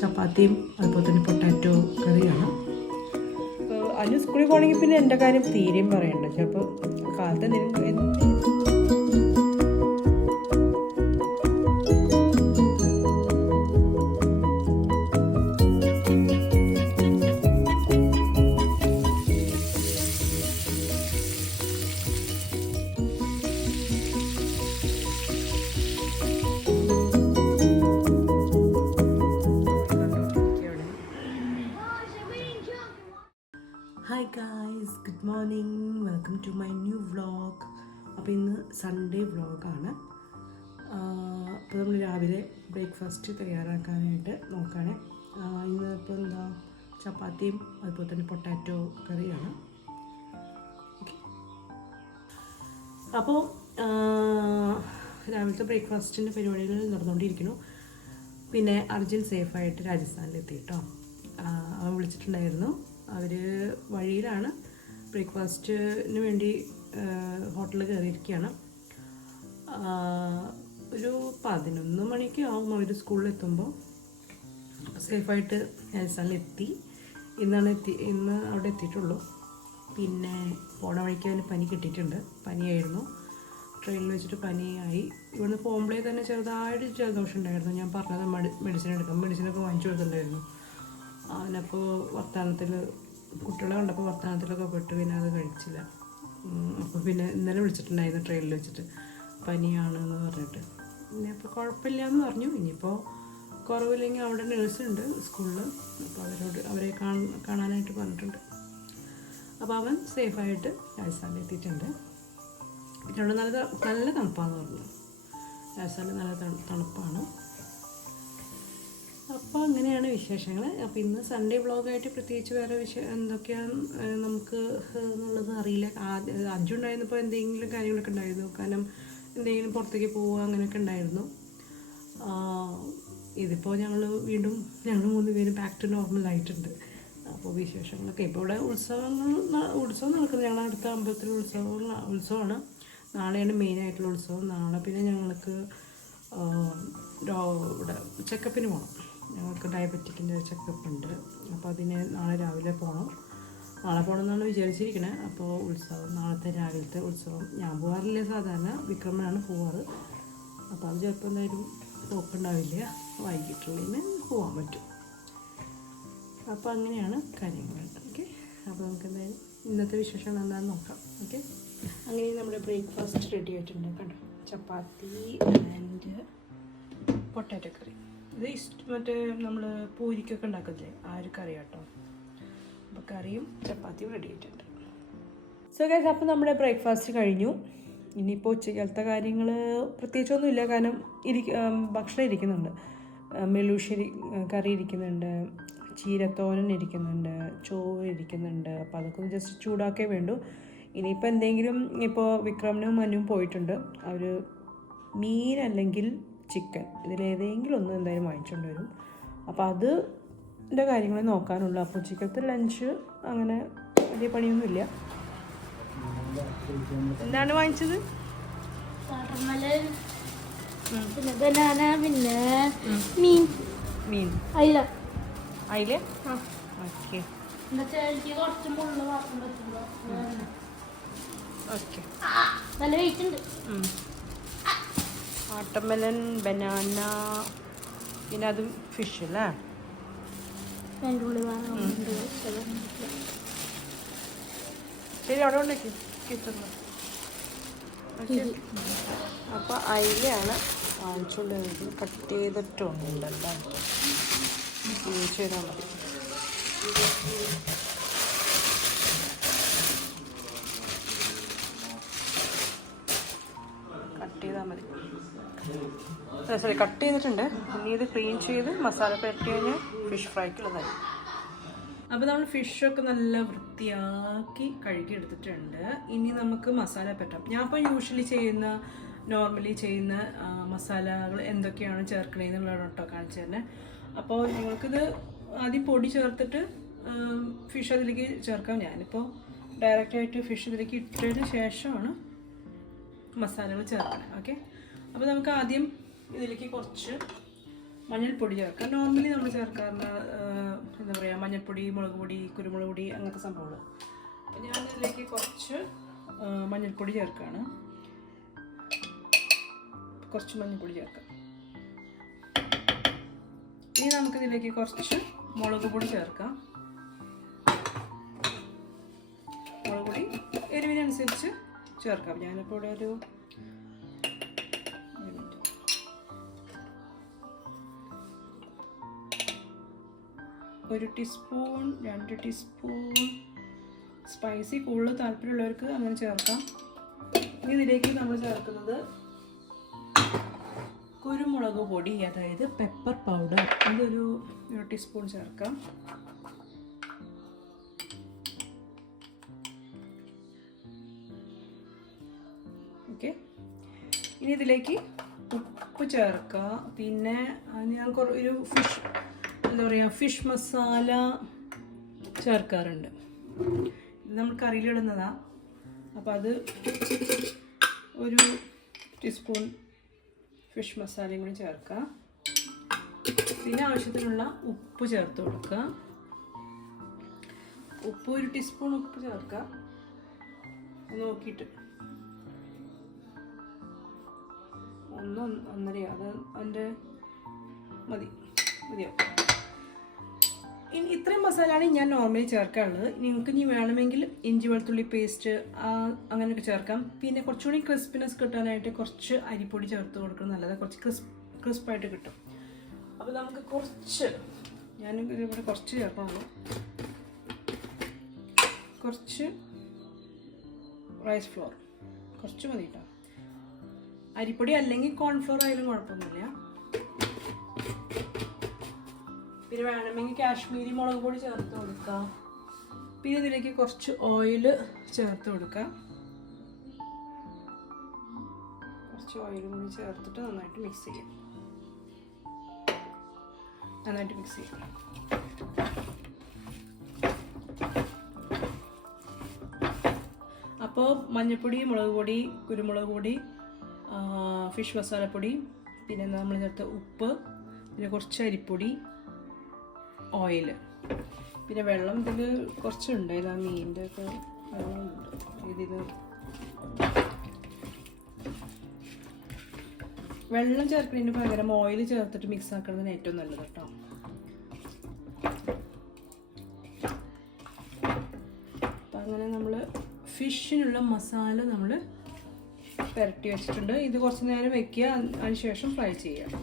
ചപ്പാത്തിയും അതുപോലെ തന്നെ പൊട്ടാറ്റോ കറിയാണ്. അതിന് സ്കൂളിൽ പോകണമെങ്കിൽ പിന്നെ എൻ്റെ കാര്യം തീരെയും പറയണ്ട. ചിലപ്പോൾ കാലത്ത് എന്തെങ്കിലും hi guys, good morning, welcome to my new vlog. അപ്പോൾ ഇന്ന് സൺഡേ വ്ളോഗാണ്. അപ്പോൾ നമ്മൾ രാവിലെ ബ്രേക്ക്ഫാസ്റ്റ് തയ്യാറാക്കാനായിട്ട് നോക്കുകയാണ്. ഇന്ന് ഇപ്പോൾ എന്താ ചപ്പാത്തിയും അതുപോലെ തന്നെ പൊട്ടാറ്റോ കറിയാണ്. അപ്പോൾ രാവിലത്തെ ബ്രേക്ക്ഫാസ്റ്റിൻ്റെ പരിപാടികൾ നടന്നുകൊണ്ടിരിക്കുന്നു. പിന്നെ അർജുൻ സേഫായിട്ട് രാജസ്ഥാനിലെത്തി കേട്ടോ. അവൻ വിളിച്ചിട്ടുണ്ടായിരുന്നു. അവർ വഴിയിലാണ്, ബ്രേക്ക്ഫാസ്റ്റിന് വേണ്ടി ഹോട്ടലിൽ കയറിയിരിക്കുകയാണ്. ഒരു 11 മണിക്ക് ആവും അവർ സ്കൂളിലെത്തുമ്പോൾ. സേഫായിട്ട് രാജസ്ഥാനിലെത്തി. ഇന്ന് അവിടെ എത്തിയിട്ടുള്ളൂ. പിന്നെ പോണ വഴിക്ക് അവന് പനി കിട്ടിയിട്ടുണ്ട്. പനിയായിരുന്നു, ട്രെയിനിൽ വെച്ചിട്ട് പനിയായി. ഇവിടുന്ന് പോകുമ്പോഴേ തന്നെ ചെറുതായിട്ട് ജലദോഷം ഉണ്ടായിരുന്നു. ഞാൻ പറഞ്ഞത് മെഡിസിൻ എടുക്കാം, മെഡിസിനൊക്കെ വാങ്ങിച്ചു കൊടുത്തിട്ടുണ്ടായിരുന്നു. അവനപ്പോൾ വർത്തമാനത്തിൽ കുട്ടികളെ കണ്ടപ്പോൾ വർത്തമാനത്തിലൊക്കെ പെട്ട് പിന്നെ അത് കഴിച്ചില്ല. അപ്പോൾ പിന്നെ ഇന്നലെ വിളിച്ചിട്ടുണ്ടായിരുന്നു ട്രെയിനിൽ വെച്ചിട്ട് പനിയാണെന്ന് പറഞ്ഞിട്ട്. പിന്നെ അപ്പോൾ കുഴപ്പമില്ല എന്ന് പറഞ്ഞു. ഇനിയിപ്പോൾ കുറവില്ലെങ്കിൽ അവിടെ നേഴ്സുണ്ട് സ്കൂളിൽ, അപ്പോൾ അവരെ കാണാനായിട്ട് പറഞ്ഞിട്ടുണ്ട്. അപ്പോൾ അവൻ സേഫായിട്ട് രാജസ്ഥാനിൽ എത്തിയിട്ടുണ്ട്. പിന്നെ അവിടെ നല്ല തണുപ്പാണെന്ന് പറഞ്ഞു. രാജസ്ഥാനിൽ നല്ല തണുപ്പാണ്. അപ്പോൾ അങ്ങനെയാണ് വിശേഷങ്ങൾ. അപ്പോൾ ഇന്ന് സൺഡേ വ്ളോഗായിട്ട് പ്രത്യേകിച്ച് വേറെ എന്തൊക്കെയാണ് നമുക്ക് എന്നുള്ളത് അറിയില്ല. അഞ്ചു ഉണ്ടായിരുന്നപ്പോൾ എന്തെങ്കിലും കാര്യങ്ങളൊക്കെ ഉണ്ടായിരുന്നു. കാരണം എന്തെങ്കിലും പുറത്തേക്ക് പോവുക അങ്ങനെയൊക്കെ ഉണ്ടായിരുന്നു. ഇതിപ്പോൾ ഞങ്ങൾ 3 പേരും ബാക്ക് ടു നോർമലായിട്ടുണ്ട്. അപ്പോൾ വിശേഷങ്ങളൊക്കെ ഇപ്പോൾ ഇവിടെ ഉത്സവം നടക്കുന്നത്. ഞങ്ങളുടെ അടുത്ത അമ്പലത്തിൽ ഉത്സവമാണ്. നാളെയാണ് മെയിനായിട്ടുള്ള ഉത്സവം. നാളെ പിന്നെ ഞങ്ങൾക്ക് ഇവിടെ ചെക്കപ്പിന് പോകണം. ഞങ്ങൾക്ക് ഡയബറ്റിക്കിൻ്റെ ചെക്കപ്പ് ഉണ്ട്. അപ്പോൾ അതിന് നാളെ രാവിലെ പോകണം. നാളെ പോകണമെന്നാണ് വിചാരിച്ചിരിക്കുന്നത്. അപ്പോൾ നാളത്തെ രാവിലത്തെ ഉത്സവം ഞാൻ പോകാറില്ല, സാധാരണ വിക്രമനാണ് പോവാറ്. അപ്പോൾ അത് ചിലപ്പോൾ എന്തായാലും പോക്കുണ്ടാവില്ല, വൈകിട്ടുള്ളതിന് പോകാൻ പറ്റും. അപ്പോൾ അങ്ങനെയാണ് കാര്യങ്ങൾ. ഓക്കെ, അപ്പോൾ നമുക്ക് എന്തായാലും ഇന്നത്തെ വിശേഷം എന്താണെന്ന് നോക്കാം. ഓക്കെ, അങ്ങനെ നമ്മുടെ ബ്രേക്ക്ഫാസ്റ്റ് റെഡി ആയിട്ടുണ്ട്. കണ്ടോ, ചപ്പാത്തി ആൻഡ് പൊട്ടാറ്റോ കറി. ഇത് മറ്റേ നമ്മൾ പൂരിക്കൊക്കെ ഉണ്ടാക്കില്ലേ ആ ഒരു കറി കേട്ടോ. അപ്പോൾ കറിയും ചപ്പാത്തിയും റെഡി ആയിട്ടുണ്ട്. സോ ഗൈസ്, അപ്പോൾ നമ്മുടെ ബ്രേക്ക്ഫാസ്റ്റ് കഴിഞ്ഞു. ഇനിയിപ്പോൾ ഉച്ചക്കലത്തെ കാര്യങ്ങൾ പ്രത്യേകിച്ചൊന്നുമില്ല. കാരണം ഭക്ഷണം ഇരിക്കുന്നുണ്ട്. മെലൂശ്ശേരി കറി ഇരിക്കുന്നുണ്ട്, ചീരത്തോരൻ ഇരിക്കുന്നുണ്ട്, ചോറ് ഇരിക്കുന്നുണ്ട്. അപ്പോൾ അതൊക്കെ ഒന്ന് ജസ്റ്റ് ചൂടാക്കേ വേണ്ടൂ. ഇനിയിപ്പോൾ എന്തെങ്കിലും, ഇപ്പോൾ വിക്രമനും മനുവും പോയിട്ടുണ്ട്. അവർ മീൻ അല്ലെങ്കിൽ ചിക്കൻ ഇതിലേതെങ്കിലും ഒന്ന് എന്തായാലും വാങ്ങിച്ചുകൊണ്ട് വരും. അപ്പോൾ അതിൻ്റെ കാര്യങ്ങൾ നോക്കാനുള്ളൂ. അപ്പോൾ ഉച്ചക്കലത്തെ ലഞ്ച് അങ്ങനെ വലിയ പണിയൊന്നുമില്ല. എന്താണ് വാങ്ങിച്ചത്? പിന്നെ ബനാന, പിന്നെ മീൻ. അയില. Okay okay. നല്ല വെയിറ്റ് ഉണ്ട്. വാട്ടർമെലൺ, ബനാന, പിന്നെ അതും ഫിഷ് അല്ലേ. ശരി, അവിടെ ഉണ്ടാക്കി കിട്ടുന്നു. അപ്പോൾ അയിലയാണ് വാങ്ങിച്ചുകൊണ്ട് കട്ട് ചെയ്തിട്ടുണ്ടല്ലോ. ചെയ്താൽ മതി. കട്ട് ചെയ്താൽ മതി. കട്ട് ചെയ്തിട്ടുണ്ട്. ഇനി ഇത് ക്ലീൻ ചെയ്ത് മസാല പെരട്ടി കഴിഞ്ഞാൽ ഫിഷ് ഫ്രൈക്കുള്ളതായി. അപ്പോൾ നമ്മൾ ഫിഷൊക്കെ നല്ല വൃത്തിയാക്കി കഴുകി എടുത്തിട്ടുണ്ട്. ഇനി നമുക്ക് മസാല പെരട്ടാം. ഞാൻ ഇപ്പോൾ നോർമലി ചെയ്യുന്ന മസാലകൾ എന്തൊക്കെയാണ് ചേർക്കണേന്നുള്ളതാണ് കേട്ടോ കാണിച്ചു തന്നെ. അപ്പോൾ നിങ്ങൾക്കിത് ആദ്യം പൊടി ചേർത്തിട്ട് ഫിഷ് അതിലേക്ക് ചേർക്കാം. ഞാനിപ്പോൾ ഡയറക്റ്റായിട്ട് ഫിഷ് ഇതിലേക്ക് ഇട്ടതിന് ശേഷമാണ് മസാലകൾ ചേർക്കണം. ഓക്കെ, അപ്പോൾ നമുക്ക് ആദ്യം ഇതിലേക്ക് കുറച്ച് മഞ്ഞൾപ്പൊടി ചേർക്കാം. നോർമലി നമ്മൾ ചേർക്കാറുള്ള എന്താ പറയുക, മഞ്ഞൾപ്പൊടി, മുളക് പൊടി, കുരുമുളക് പൊടി, അങ്ങനത്തെ സംഭവങ്ങൾ. അപ്പോൾ ഞാനിതിലേക്ക് കുറച്ച് മഞ്ഞൾപ്പൊടി ചേർക്കുകയാണ്. കുറച്ച് മഞ്ഞൾപ്പൊടി ചേർക്കാം. ഇനി നമുക്കിതിലേക്ക് കുറച്ച് മുളക് പൊടി ചേർക്കാം. മുളക് പൊടി എരിവിനനുസരിച്ച് ചേർക്കാം. ഞാനിപ്പോൾ ഇവിടെ ഒരു ടീസ്പൂൺ 2 ടീസ്പൂൺ സ്പൈസി കൂടുതൽ താല്പര്യമുള്ളവർക്ക് അങ്ങനെ ചേർക്കാം. ഇനി ഇതിലേക്ക് നമ്മൾ ചേർക്കുന്നത് കുരുമുളക് പൊടി, അതായത് പെപ്പർ പൗഡർ. അതൊരു 1 ടീസ്പൂൺ ചേർക്കാം. ഓക്കെ, ഇനി ഇതിലേക്ക് ഉപ്പ് ചേർക്കുക. പിന്നെ ഞാൻ ഒരു എന്താ പറയുക, ഫിഷ് മസാല ചേർക്കാറുണ്ട്. ഇത് നമ്മൾ കറിയിലിടുന്നതാണ്. അപ്പോൾ അത് ഒരു ടീസ്പൂൺ ഫിഷ് മസാലയും കൂടി ചേർക്കുക. പിന്നെ ആവശ്യത്തിനുള്ള ഉപ്പ് ചേർത്ത് കൊടുക്കുക. ഉപ്പ് 1 ടീസ്പൂൺ ഉപ്പ് ചേർക്കുക. നോക്കിയിട്ട് 1-1.5 അത് അതിൻ്റെ മതിയോ. ഇത്രയും മസാലയാണ് ഞാൻ നോർമലി ചേർക്കാറുള്ളത്. നിങ്ങൾക്ക് ഇനി വേണമെങ്കിൽ ഇഞ്ചി വെളുത്തുള്ളി പേസ്റ്റ് അങ്ങനെയൊക്കെ ചേർക്കാം. പിന്നെ കുറച്ചുകൂടി ക്രിസ്പിനെസ് കിട്ടാനായിട്ട് കുറച്ച് അരിപ്പൊടി ചേർത്ത് കൊടുക്കുന്നത് നല്ലതാണ്. കുറച്ച് ക്രിസ്പായിട്ട് കിട്ടും. അപ്പോൾ നമുക്ക് ഞാൻ ഇവിടെ കുറച്ച് ചേർക്കാറുള്ളൂ. കുറച്ച് റൈസ് ഫ്ലോർ കുറച്ച് മതി കേട്ടോ. അരിപ്പൊടി അല്ലെങ്കിൽ കോൺഫ്ലോർ ആയാലും കുഴപ്പമൊന്നുമില്ല. പിന്നെ വേണമെങ്കിൽ കാശ്മീരി മുളക് പൊടി ചേർത്ത് കൊടുക്കാം. പിന്നെ ഇതിലേക്ക് കുറച്ച് ഓയിൽ ചേർത്ത് കൊടുക്കാം. കുറച്ച് ഓയിലും കൂടി ചേർത്തിട്ട് നന്നായിട്ട് മിക്സ് ചെയ്യാം. അപ്പോൾ മഞ്ഞൾപ്പൊടി, മുളക് പൊടി, കുരുമുളക് പൊടി, ഫിഷ് മസാലപ്പൊടി, പിന്നെ നമ്മൾ ചേർത്ത ഉപ്പ്, പിന്നെ കുറച്ച് അരിപ്പൊടി, ഓയിൽ, പിന്നെ വെള്ളം ഇതിൽ കുറച്ചുണ്ട്. ആ മീനിൻ്റെ ഒക്കെ വെള്ളമുണ്ട് ഇതിൽ. വെള്ളം ചേർക്കുന്നതിന് പകരം ഓയിൽ ചേർത്തിട്ട് മിക്സ് ആക്കുന്നതിന് ഏറ്റവും നല്ലത് കേട്ടോ. അപ്പം അങ്ങനെ നമ്മൾ ഫിഷിനുള്ള മസാല നമ്മൾ പുരട്ടി വെച്ചിട്ടുണ്ട്. ഇത് കുറച്ച് നേരം വെക്കുക, അതിനുശേഷം ഫ്രൈ ചെയ്യുക.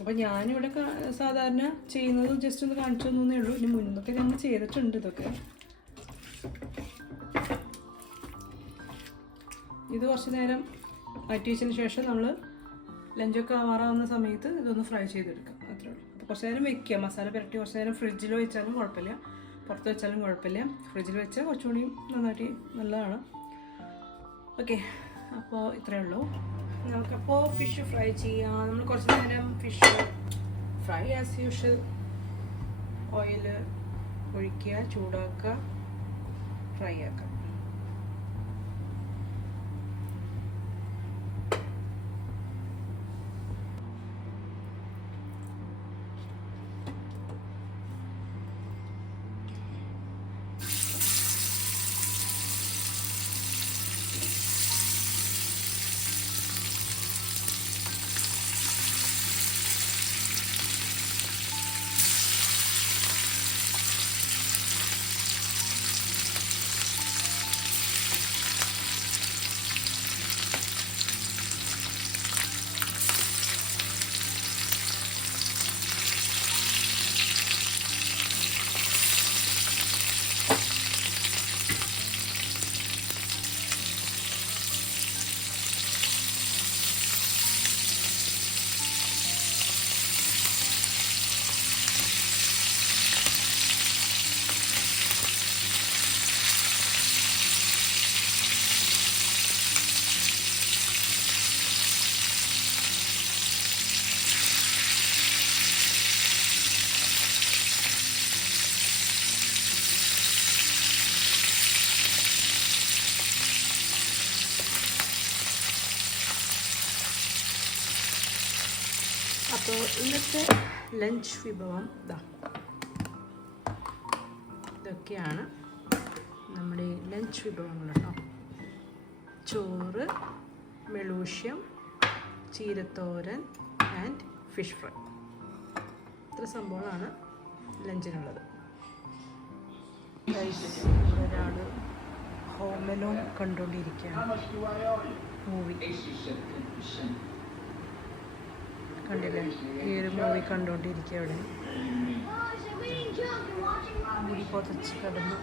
അപ്പോൾ ഞാനിവിടെ സാധാരണ ചെയ്യുന്നത് ജസ്റ്റ് ഒന്ന് കാണിച്ചു തന്നേ ഉള്ളൂ. ഇനി മുന്നൊക്കെ നമ്മൾ ചെയ്തിട്ടുണ്ട് ഇതൊക്കെ. ഇത് കുറച്ച് നേരം മാറ്റി വെച്ചതിന് ശേഷം നമ്മൾ ലഞ്ചൊക്കെ ആവാറാവുന്ന സമയത്ത് ഇതൊന്ന് ഫ്രൈ ചെയ്തെടുക്കാം. അത്രേ ഉള്ളൂ. അപ്പോൾ കുറച്ച് നേരം വെക്കുക. മസാല പുരട്ടി കുറച്ച് നേരം ഫ്രിഡ്ജിൽ വെച്ചാലും കുഴപ്പമില്ല, പുറത്ത് വെച്ചാലും കുഴപ്പമില്ല. ഫ്രിഡ്ജിൽ വെച്ചാൽ കുറച്ചുകൂടി നന്നായിട്ട് നല്ലതാണ്. ഓക്കെ, അപ്പോൾ ഇത്രയേ ഉള്ളൂ. നമുക്കപ്പോൾ ഫിഷ് ഫ്രൈ ചെയ്യാം. നമ്മൾ കുറച്ച് നേരം fish fry as usual oil ഒഴിക്കുക, ചൂടാക്കുക, ഫ്രൈ ആക്കുക. ഇന്നത്തെ ലഞ്ച് വിഭവം ഇതൊക്കെയാണ് നമ്മുടെ ലഞ്ച് വിഭവങ്ങൾ കേട്ടോ. ചോറ്, മെളൂഷ്യം, ചീരത്തോരൻ ആൻഡ് ഫിഷ് ഫ്രൈ. ഇത്ര സംഭവങ്ങളാണ് ലഞ്ചിനുള്ളത്. ഒരാൾ ഹോം അലോൺ കണ്ടുകൊണ്ടിരിക്കുകയാണ്. മൂവി കണ്ടില്ലേ? ഈ ഒരു മൂവി കണ്ടുകൊണ്ടിരിക്കുക. അവിടെ മുടി പൊതച്ച് കിടന്നു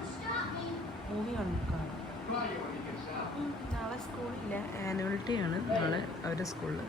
മൂവി കാണാം. നാളെ സ്കൂളില്ല, ആനുവൽ ഡേ ആണ് നാളെ അവരുടെ സ്കൂളിൽ.